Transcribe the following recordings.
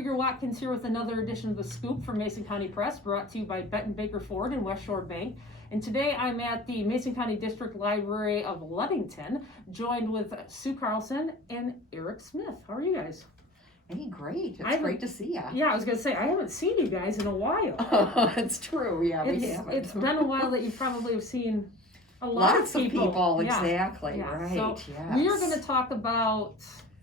Krieger-Watkins here with another edition of The Scoop from Mason County Press, brought to you by Betten Baker Ford and West Shore Bank. And today I'm at the Mason County District Library of Ludington, joined with Sue Carlson and Eric Smith. How are you guys? Hey, great. It's great to see you. Yeah, I was going to say, I haven't seen you guys in a while. It's true. Yeah, we haven't. It's been a while that you probably have seen lots of people. Exactly. Yeah. Right. So yes. we are going to talk about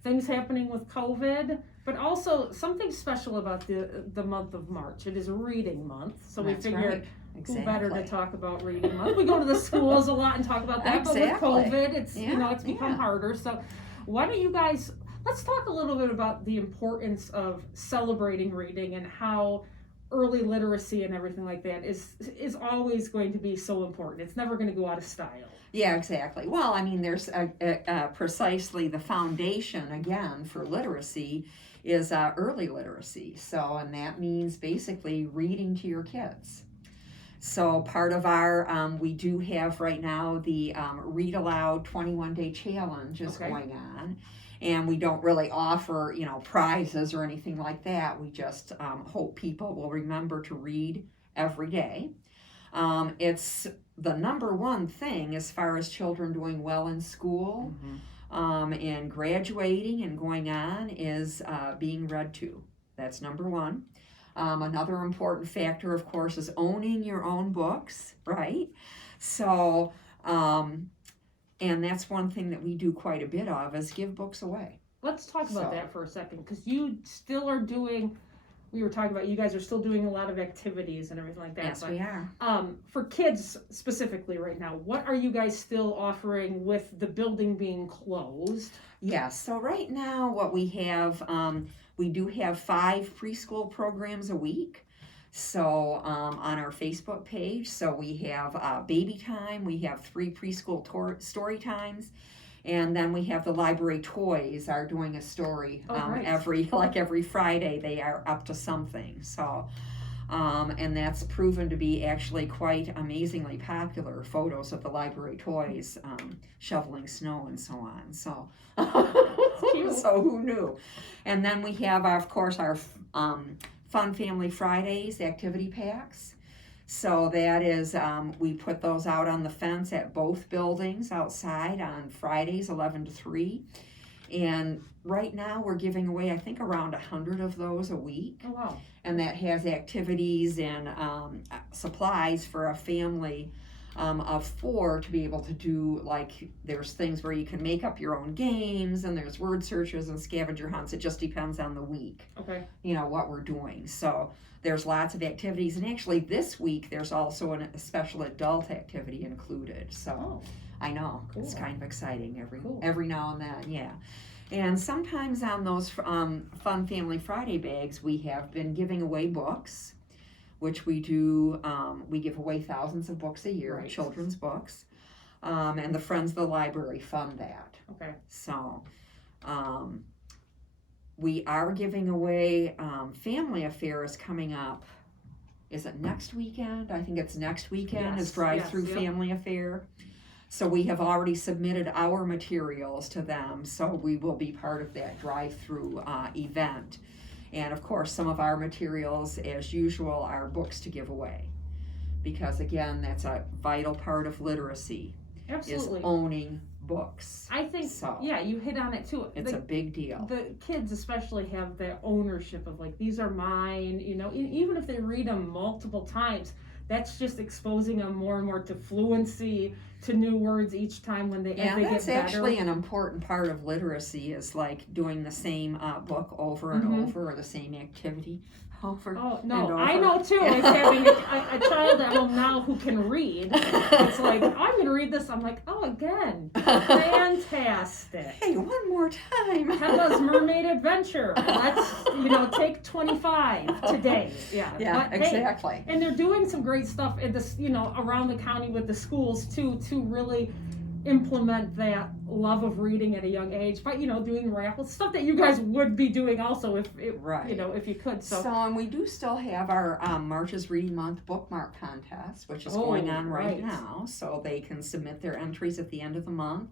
things happening with COVID, but also something special about the month of March. It is reading month, so we figured who better to talk about reading month. We go to the schools a lot and talk about that, but with COVID, it's it's become harder. So why don't you guys, let's talk a little bit about the importance of celebrating reading and how early literacy and everything like that is always going to be so important. It's never going to go out of style. Yeah, exactly. Well, I mean, there's precisely the foundation, again, for literacy is early literacy. So, and that means basically reading to your kids. So part of our, we do have right now the Read Aloud 21-day challenge is going on. And we don't really offer, prizes or anything like that. We just hope people will remember to read every day. It's the number one thing as far as children doing well in school and graduating and going on is being read to. That's number one. Another important factor, of course, is owning your own books, right? So, and that's one thing that we do quite a bit of is give books away. Let's talk about that for a second, because you still are doing, we were talking about, you guys are still doing a lot of activities and everything like that. Yes, we are. For kids specifically right now, what are you guys still offering with the building being closed? Yes, so right now what we have, we do have 5 preschool programs a week. So on our Facebook page, so we have baby time, we have 3 preschool story times, and then we have the library toys are doing a story every Friday. They are up to something. So and that's proven to be actually quite amazingly popular. Photos of the library toys shoveling snow and so on. So so who knew? And then we have of course our Fun Family Fridays activity packs. So that is, we put those out on the fence at both buildings outside on Fridays, 11 to 3. And right now we're giving away, I think, around 100 of those a week. Oh, wow. And that has activities and supplies for a family of 4 to be able to do, like, there's things where you can make up your own games, and there's word searches and scavenger hunts. It just depends on the week, what we're doing. So there's lots of activities, and actually this week there's also a special adult activity included. So I know, it's kind of exciting every now and then, yeah. And sometimes on those Fun Family Friday bags, we have been giving away books, which we do, we give away thousands of books a year, children's books, and the Friends of the Library fund that. Okay. So, we are giving away Family Affairs coming up. Is it next weekend? I think it's next weekend is Drive-Through Family Affair. So we have already submitted our materials to them, so we will be part of that drive-through event. And of course, some of our materials, as usual, are books to give away. Because again, that's a vital part of literacy. Absolutely. Is owning books. I think, you hit on it too. It's a big deal. The kids especially have the ownership of, like, these are mine, even if they read them multiple times, that's just exposing them more and more to fluency, to new words each time as they get better. That's actually an important part of literacy is like doing the same book over and over, or the same activity over and over. I know too. Like having a child at home now who can read. It's like, I'm going to read this. I'm like, again. Fantastic. Hey, one more time. Hella's Mermaid Adventure. Let's, take 25 today. Yeah, but, exactly. Hey, and they're doing some great stuff in this, around the county with the schools too, to really implement that love of reading at a young age, but doing raffles, stuff that you guys would be doing also if you could. So and we do still have our March's Reading Month Bookmark contest, which is going on right now, so they can submit their entries at the end of the month.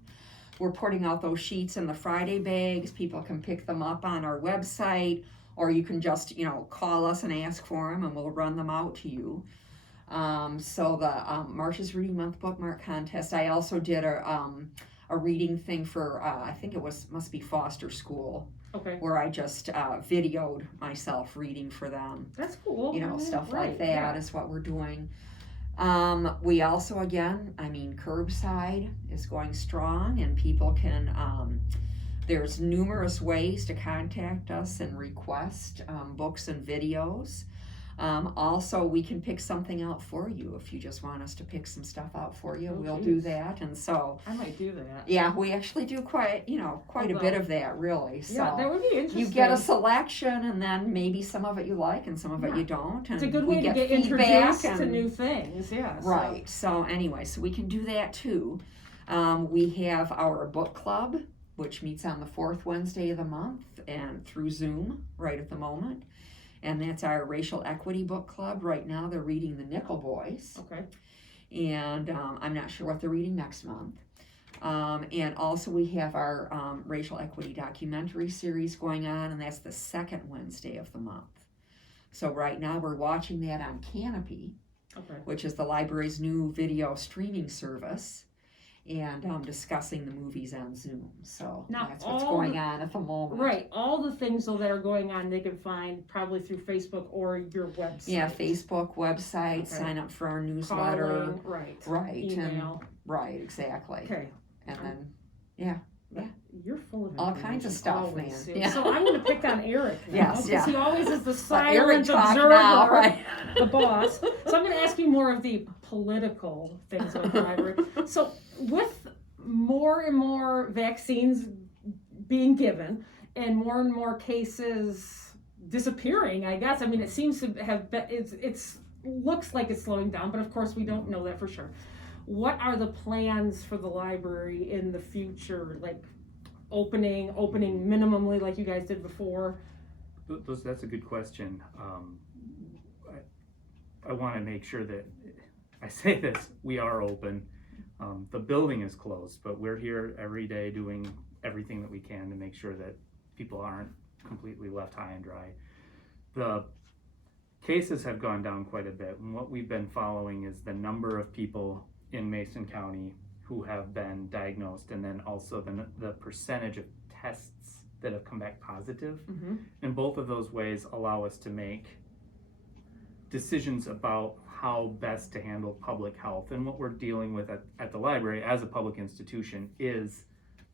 We're putting out those sheets in the Friday bags. People can pick them up on our website or you can just, call us and ask for them and we'll run them out to you. So the March's Reading Month Bookmark Contest, I also did a reading thing for, I think it must be Foster School. Okay. Where I just videoed myself reading for them. That's cool. Stuff right, like that is what we're doing. We also, curbside is going strong, and people can, there's numerous ways to contact us and request books and videos. Also, we can pick something out for you if you just want us to pick some stuff out for you. We'll do that, and so I might do that. Yeah, we actually do quite a bit of that, really. So yeah, that would be interesting. You get a selection, and then maybe some of it you like, and some of it you don't. And it's a good way to get introduced to new things. Yeah. Right. So anyway, so we can do that too. We have our book club, which meets on the 4th Wednesday of the month and through Zoom right at the moment. And that's our racial equity book club. Right now they're reading the Nickel Boys. Okay. And I'm not sure what they're reading next month. And also we have our racial equity documentary series going on, and that's the 2nd Wednesday of the month. So right now we're watching that on Canopy, which is the library's new video streaming service. And discussing the movies on Zoom. So now, that's what's going on at the moment. Right. All the things that are going on, they can find probably through Facebook or your website. Yeah, Facebook, website, sign up for our newsletter. Calling, right. Right. Email. Right, exactly. Okay. And then, yeah. You're full of all kinds of stuff, always, man. Yeah. So I'm going to pick on Eric now. Yes, because he always is the silent Eric observer, now, right? the boss. So I'm going to ask you more of the political things about the library. So with more and more vaccines being given and more cases disappearing, I guess. I mean, it seems to have been, it's looks like it's slowing down, but of course we don't know that for sure. What are the plans for the library in the future? Like opening minimally like you guys did before? That's a good question. I want to make sure that I say this, we are open. The building is closed, but we're here every day doing everything that we can to make sure that people aren't completely left high and dry. The cases have gone down quite a bit, and what we've been following is the number of people in Mason County who have been diagnosed, and then also the percentage of tests that have come back positive. Mm-hmm. And both of those ways allow us to make decisions about how best to handle public health. And what we're dealing with at the library as a public institution is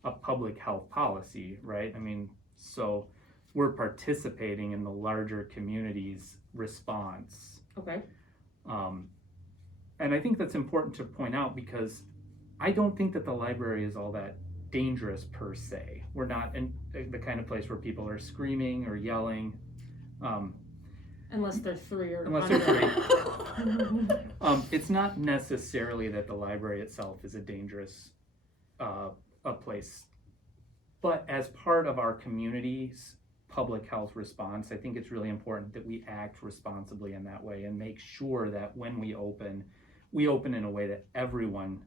a public health policy, right? I mean, so we're participating in the larger community's response. Okay. And I think that's important to point out because I don't think that the library is all that dangerous per se. We're not in the kind of place where people are screaming or yelling. Unless they're 3 or Unless they're 3. It's not necessarily that the library itself is a dangerous a place, but as part of our community's public health response, I think it's really important that we act responsibly in that way and make sure that when we open in a way that everyone,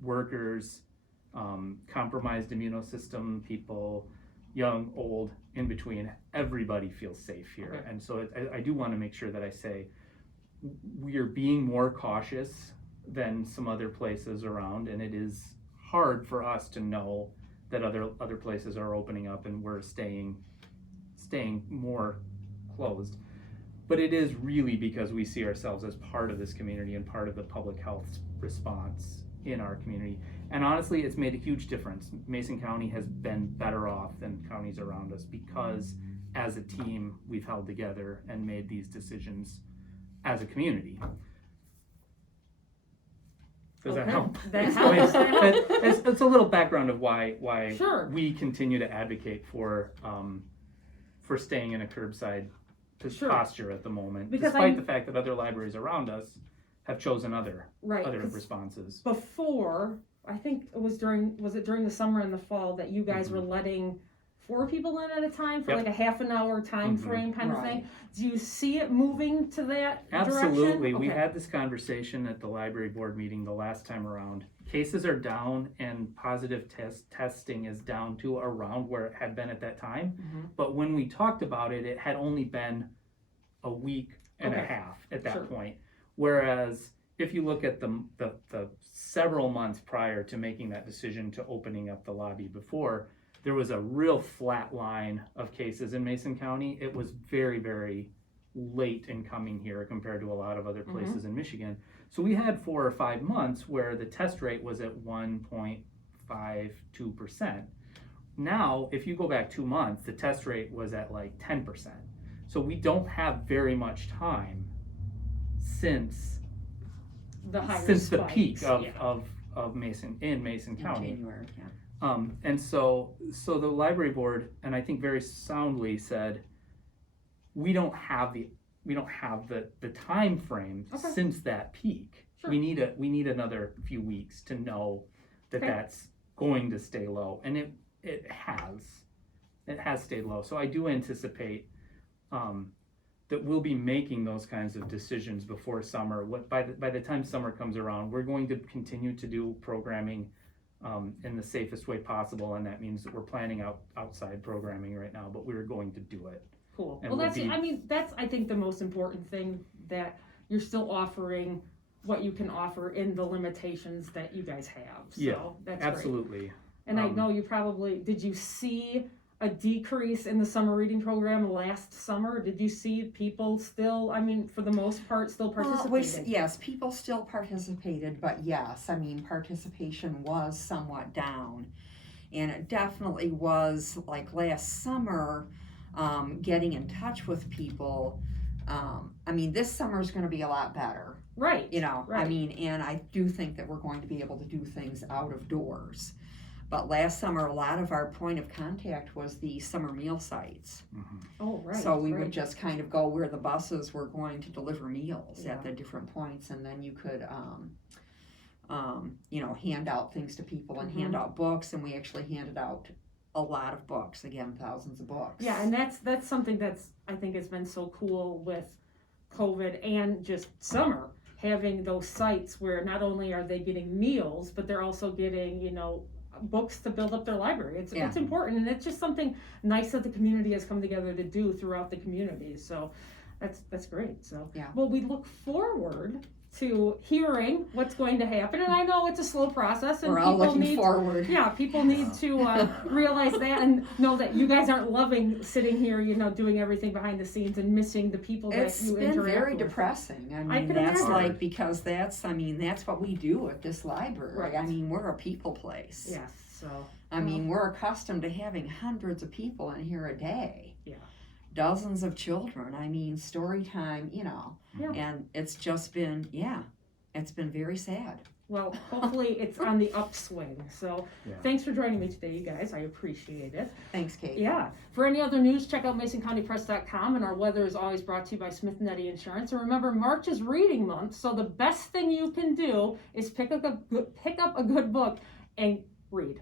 workers, compromised immunosystem people, young, old, in between, everybody feels safe here. Okay. And so I do want to make sure that I say we are being more cautious than some other places around, and it is hard for us to know that other places are opening up and we're staying more closed. But it is really because we see ourselves as part of this community and part of the public health response in our community. And honestly, it's made a huge difference. Mason County has been better off than counties around us because as a team, we've held together and made these decisions as a community. Does that help? That helps. It's a little background of why Sure. we continue to advocate for staying in a curbside Sure. posture at the moment, Because despite the fact that other libraries around us have chosen other Right. responses. Before, I think it was during the summer and the fall that you guys Mm-hmm. were letting 4 people in at a time for Yep. like a half an hour time Mhm. frame kind of Right. thing. Do you see it moving to that Absolutely. direction? We Okay. had this conversation at the library board meeting the last time around. Cases are down and positive testing is down to around where it had been at that time. Mhm. But when we talked about it, it had only been a week and a Okay. half at that Sure. point. Whereas if you look at the several months prior to making that decision to opening up the lobby before, there was a real flat line of cases in Mason County. It was very, very late in coming here compared to a lot of other places in Michigan. So we had 4 or 5 months where the test rate was at 1.52%. Now, if you go back 2 months, the test rate was at like 10%. So we don't have very much time since The higher the spikes, peak of, yeah. of Mason in Mason In County. January, yeah. And so the library board, and I think very soundly said, we don't have the time frame Okay. since that peak. Sure. We need another few weeks to know that Okay. that's going to stay low, and it has stayed low. So I do anticipate that we'll be making those kinds of decisions before summer. By the time summer comes around, we're going to continue to do programming in the safest way possible, and that means that we're planning outside programming right now, but we're going to do it. Cool. And Well, we'll that's, be- I mean, that's, I think, the most important thing, that you're still offering what you can offer in the limitations that you guys have. So Yeah, that's great. Absolutely. And I know you did you see a decrease in the summer reading program last summer? Did you see people still, I mean, for the most part, still participating? Yes, people still participated, but yes, I mean, participation was somewhat down. And it definitely was, like last summer, getting in touch with people. I mean, this summer is going to be a lot better. Right. You know, Right. I mean, and I do think that we're going to be able to do things out of doors. But last summer, a lot of our point of contact was the summer meal sites. Oh, right. So we right. would just kind of go where the buses were going to deliver meals Yeah. at the different points, and then you could, hand out things to people and hand out books, and we actually handed out a lot of books, again, thousands of books. Yeah, and that's something that's, I think, has been so cool with COVID and just summer, having those sites where not only are they getting meals, but they're also getting, books to build up their library. It's important, and it's just something nice that the community has come together to do throughout the community. So that's great. So Yeah. Well, we look forward to hearing what's going to happen, and I know it's a slow process, and We're all people looking need forward. yeah, people need to realize that and know that you guys aren't loving sitting here, doing everything behind the scenes and missing the people that It's you been interact very with. depressing. I I mean, can that's imagine. because that's what we do at this library. Right. I mean, we're a people place. Yes, so. I mean, we're accustomed to having hundreds of people in here a day. Yeah. Dozens of children. I mean, story time, Yeah. and it's just been, it's been very sad. Well, hopefully it's on the upswing. So Yeah. thanks for joining me today, you guys. I appreciate it. Thanks, Kate. Yeah. For any other news, check out MasonCountyPress.com, and our weather is always brought to you by Smith & Eddy Insurance. And remember, March is reading month, so the best thing you can do is pick up a good book and read.